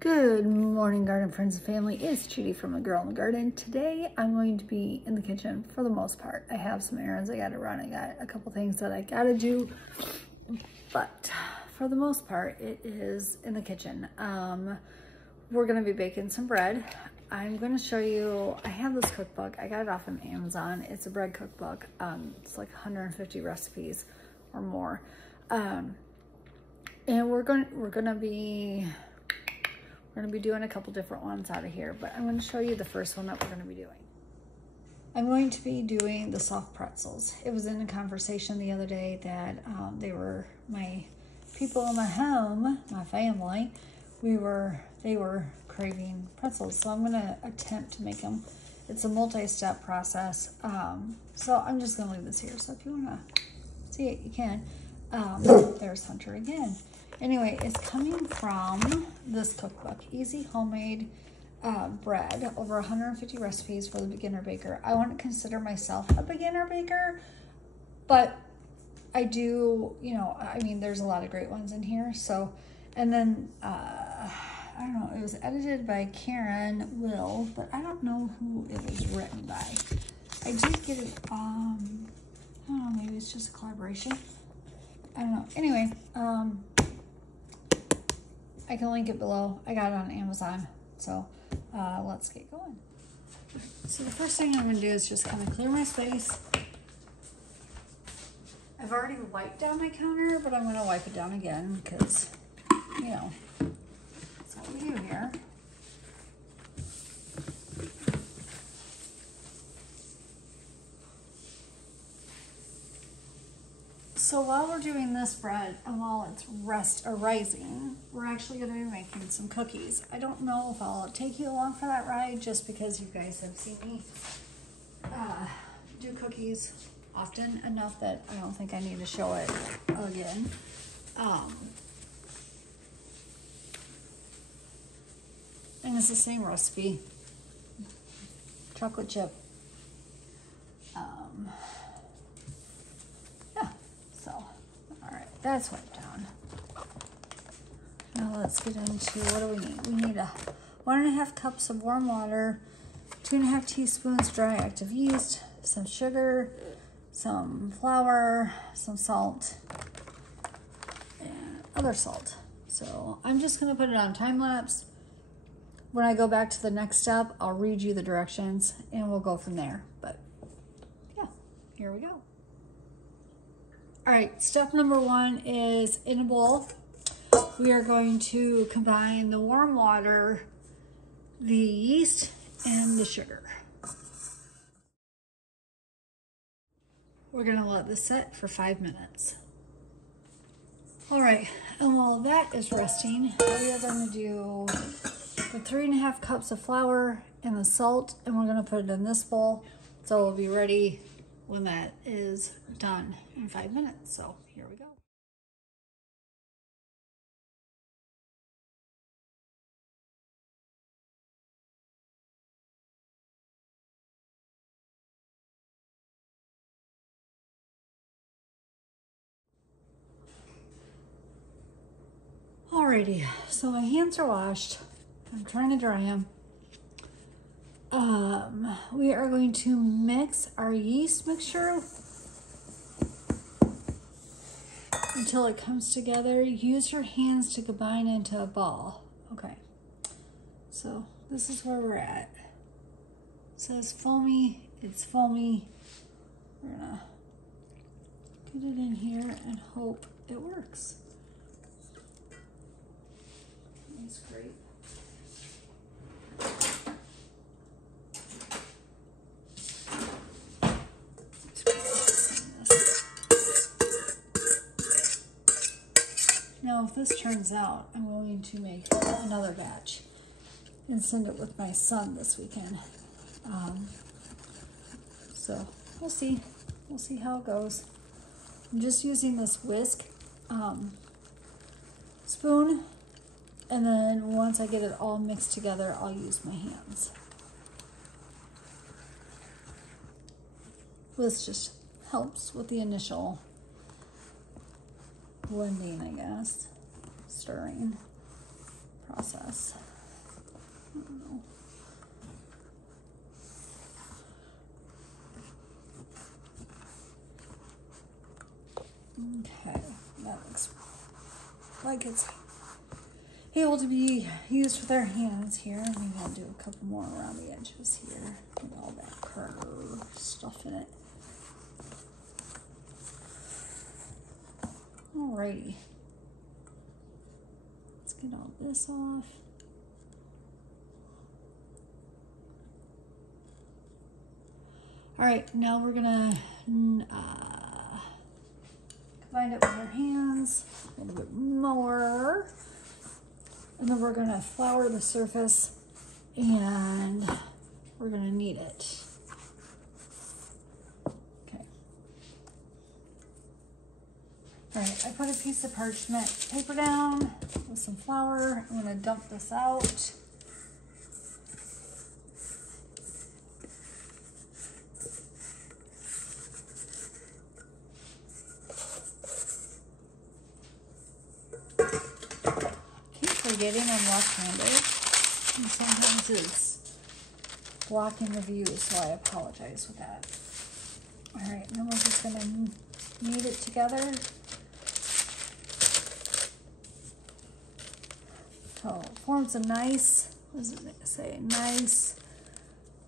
Good morning, garden friends and family. It's Judy from A Girl in the Garden. Today I'm going to be in the kitchen for the most part. I have some errands I gotta run. I got a couple things that I gotta do, but for the most part it is in the kitchen. We're gonna be baking some bread. I'm gonna show you, I have this cookbook. I got it off of Amazon. It's a bread cookbook. It's like 150 recipes or more. And we're gonna be doing a couple different ones out of here, but I'm going to show you the first one that we're going to be doing. I'm going to be doing the soft pretzels. It was in a conversation the other day that they were my people in my home, my family, they were craving pretzels, so I'm going to attempt to make them. It's a multi-step process, so I'm just going to leave this here, so if you want to see it, you can. There's Hunter again. Anyway, it's coming from this cookbook, Easy Homemade Bread, over 150 recipes for the beginner baker. I wouldn't consider myself a beginner baker, but I do, you know, I mean, there's a lot of great ones in here. So, and then, I don't know, it was edited by Karen Will, but I don't know who it was written by. I did get it, I don't know, maybe it's just a collaboration. I don't know. Anyway, I can link it below. I got it on Amazon. So let's get going. So the first thing I'm going to do is just kind of clear my space. I've already wiped down my counter, but I'm going to wipe it down again because, you know, that's what we do here. So while we're doing this bread and while it's rising, we're actually going to be making some cookies. I don't know if I'll take you along for that ride just because you guys have seen me do cookies often enough that I don't think I need to show it again. And it's the same recipe, chocolate chip. That's wiped down. Now let's get into, what do we need? We need 1.5 cups of warm water, 2.5 teaspoons dry active yeast, some sugar, some flour, some salt, and other salt. So I'm just gonna put it on time lapse. When I go back to the next step, I'll read you the directions and we'll go from there. But yeah, here we go. All right, step number 1 is in a bowl. We are going to combine the warm water, the yeast, and the sugar. We're gonna let this set for 5 minutes. All right, and while that is resting, we are gonna do the 3.5 cups of flour and the salt, and we're gonna put it in this bowl, so it'll be ready when that is done in 5 minutes. So here we go. Alrighty, so my hands are washed. I'm trying to dry them. We are going to mix our yeast mixture until it comes together. Use your hands to combine into a ball. Okay, so this is where we're at. It says foamy, it's foamy. We're gonna put it in here and hope it works. That's great. Now, if this turns out, I'm going to make another batch and send it with my son this weekend. So we'll see. We'll see how it goes. I'm just using this whisk spoon, and then once I get it all mixed together, I'll use my hands. This just helps with the initial blending, I guess, stirring process. I don't know. Okay, that looks like it's able to be used with our hands here. Maybe I'll do a couple more around the edges here with all that curve stuff in it. Alrighty. Let's get all this off. Alright, now we're gonna combine it with our hands a little bit more. And then we're gonna flour the surface and we're gonna knead it. Okay. All right, I put a piece of parchment paper down with some flour. I'm gonna dump this out. Forgetting I'm left-handed, and sometimes it's blocking the view, so I apologize with that. All right, now we're just gonna knead it together. So it forms a nice, what does it say, nice,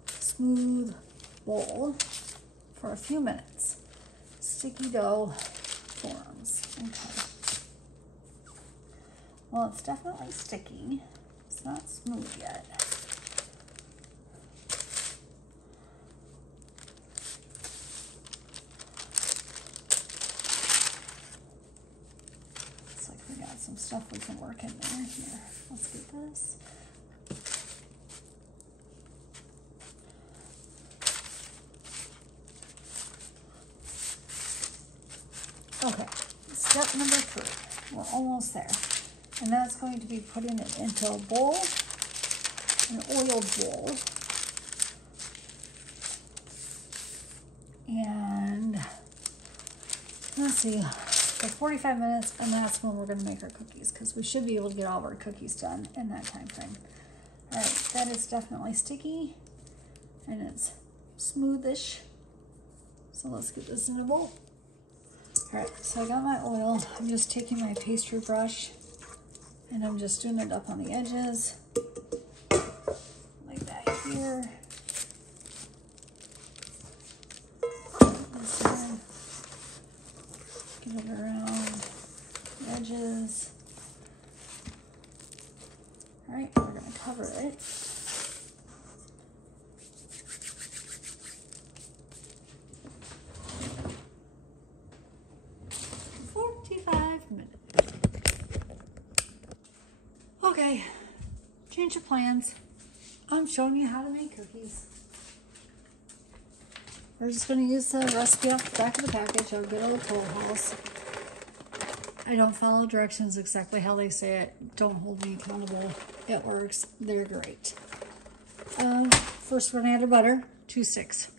smooth bowl for a few minutes. Sticky dough forms. Okay. Well, it's definitely sticky. It's not smooth yet. Looks like we got some stuff we can work in there. Here, let's get this. Okay, step number 3. We're almost there. And that's going to be putting it into a bowl, an oiled bowl. And let's see, for 45 minutes, and that's when we're gonna make our cookies, because we should be able to get all of our cookies done in that time frame. All right, that is definitely sticky, and it's smoothish. So let's get this in a bowl. All right, so I got my oil. I'm just taking my pastry brush, and I'm just doing it up on the edges, like that here. This one. Get it around the edges. All right, we're gonna cover it. Okay, change of plans. I'm showing you how to make cookies. We're just going to use the recipe off the back of the package, our good old Toll House. I don't follow directions exactly how they say it. Don't hold me accountable. It works. They're great. First, we're going to add our butter, 2 sticks.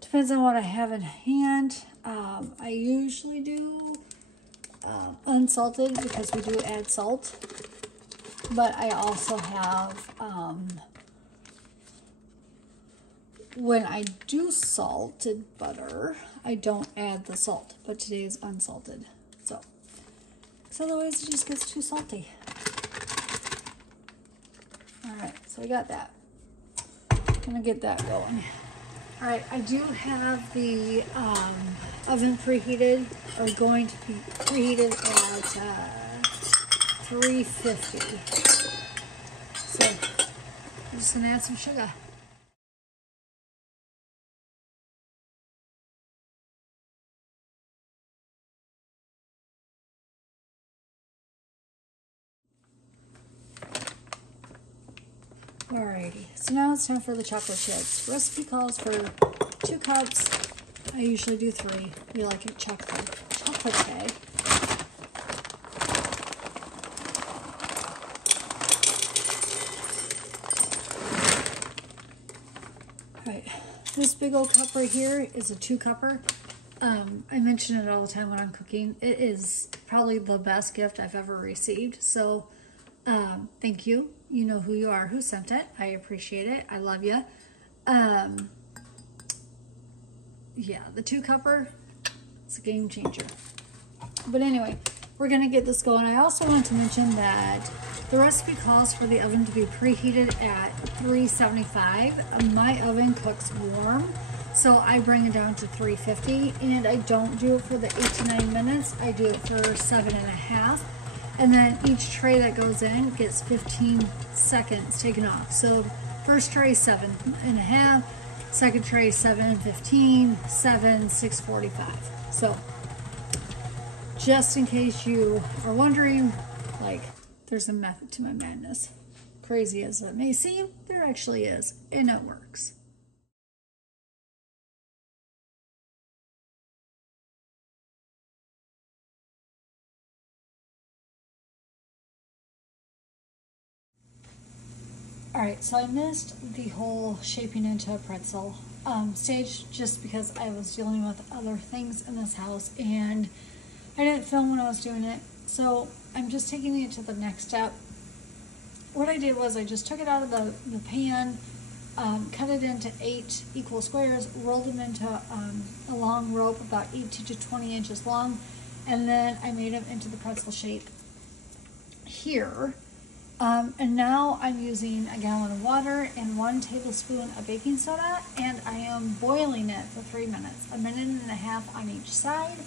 Depends on what I have in hand. I usually do unsalted because we do add salt, but I also have when I do salted butter, I don't add the salt, but today is unsalted, so because otherwise it just gets too salty. All right, so I got that. I'm gonna get that going. All right, I do have the oven preheated, or going to be preheated at 350. So I'm just gonna add some sugar. Alrighty, so now it's time for the chocolate chips. Recipe calls for 2 cups. I usually do 3. We like it chocolate. Alright, this big old cup right here is a 2-cupper. I mention it all the time when I'm cooking. It is probably the best gift I've ever received. So Thank you. You know who you are, who sent it. I appreciate it. I love you. Yeah, the 2-cupper, it's a game changer. But anyway, we're going to get this going. I also want to mention that the recipe calls for the oven to be preheated at 375. My oven cooks warm, so I bring it down to 350, and I don't do it for the 8 to 9 minutes. I do it for 7.5. And then each tray that goes in gets 15 seconds taken off. So first tray 7.5, second tray 7:15, 7, 6:45. So just in case you are wondering, like, there's a method to my madness. Crazy as it may seem, there actually is, and it works. Alright, so I missed the whole shaping into a pretzel stage just because I was dealing with other things in this house and I didn't film when I was doing it. So I'm just taking it to the next step. What I did was I just took it out of the pan, cut it into 8 equal squares, rolled them into a long rope about 18 to 20 inches long, and then I made them into the pretzel shape here. And now I'm using a gallon of water and 1 tablespoon of baking soda, and I am boiling it for 3 minutes, 1.5 minutes on each side.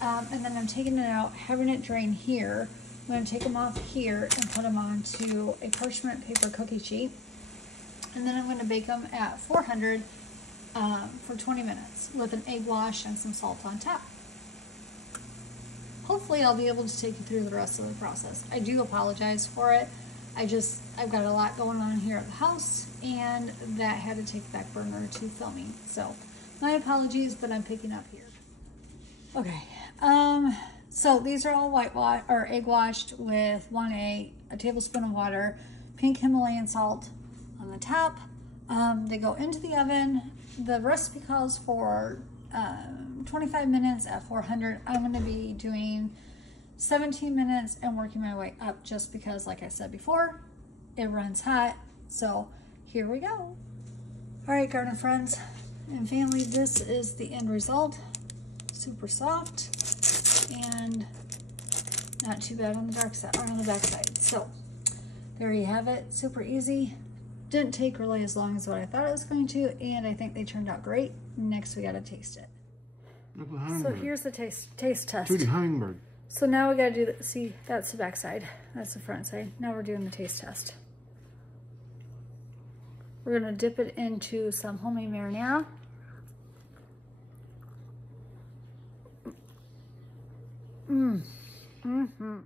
And then I'm taking it out, having it drain here. I'm going to take them off here and put them onto a parchment paper cookie sheet. And then I'm going to bake them at 400 for 20 minutes with an egg wash and some salt on top. Hopefully I'll be able to take you through the rest of the process. I do apologize for it. I've got a lot going on here at the house, and that had to take back burner to filming. So my apologies, but I'm picking up here. Okay, so these are all egg washed with 1 egg, a tablespoon of water, pink Himalayan salt on the top. They go into the oven. The recipe calls for 25 minutes at 400. I'm going to be doing 17 minutes and working my way up just because, like I said before, it runs hot. So here we go. All right, garden friends and family, this is the end result. Super soft and not too bad on the dark side or on the back side. So there you have it. Super easy. Didn't take really as long as what I thought it was going to, and I think they turned out great. Next we got to taste it. So here's the taste test. Judy Hummingbird. So now we got to do the, see, that's the back side. That's the front side. Now we're doing the taste test. We're going to dip it into some homemade marinara. Mm-hmm.